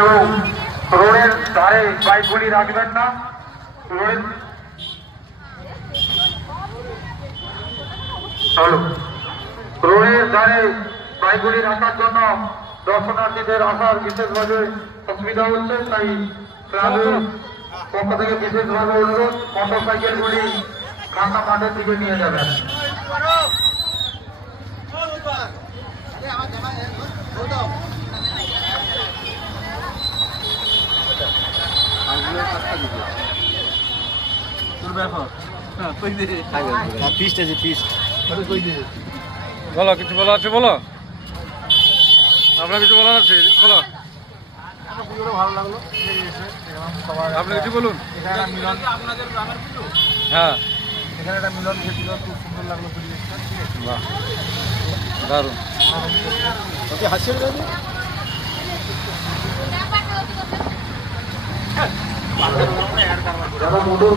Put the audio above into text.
এবং রোডের ধারে বাইকগুলি রাখবেন না। রোডের ধারে বাইকগুলি রাখার জন্য দর্শনার্থীদের আসার বিশেষভাবে অসুবিধা হচ্ছে, তাই ক্লাবের পক্ষ থেকে বিশেষভাবে অনুরোধ মোটর সাইকেলগুলি ফাঁকা মাঠের দিকে নিয়ে যাবেন। বলো, কিছু বলা আছে বলো, আপনার কিছু বলার আছে বলো। ভালো লাগলো আপনি কিছু বলুন। আপনাদের হ্যাঁ, এখানে একটা মিলন হয়েছিল, খুব সুন্দর লাগলো পরিবেশটা। ঠিক আছে, বাহ, দারুণ। হাসির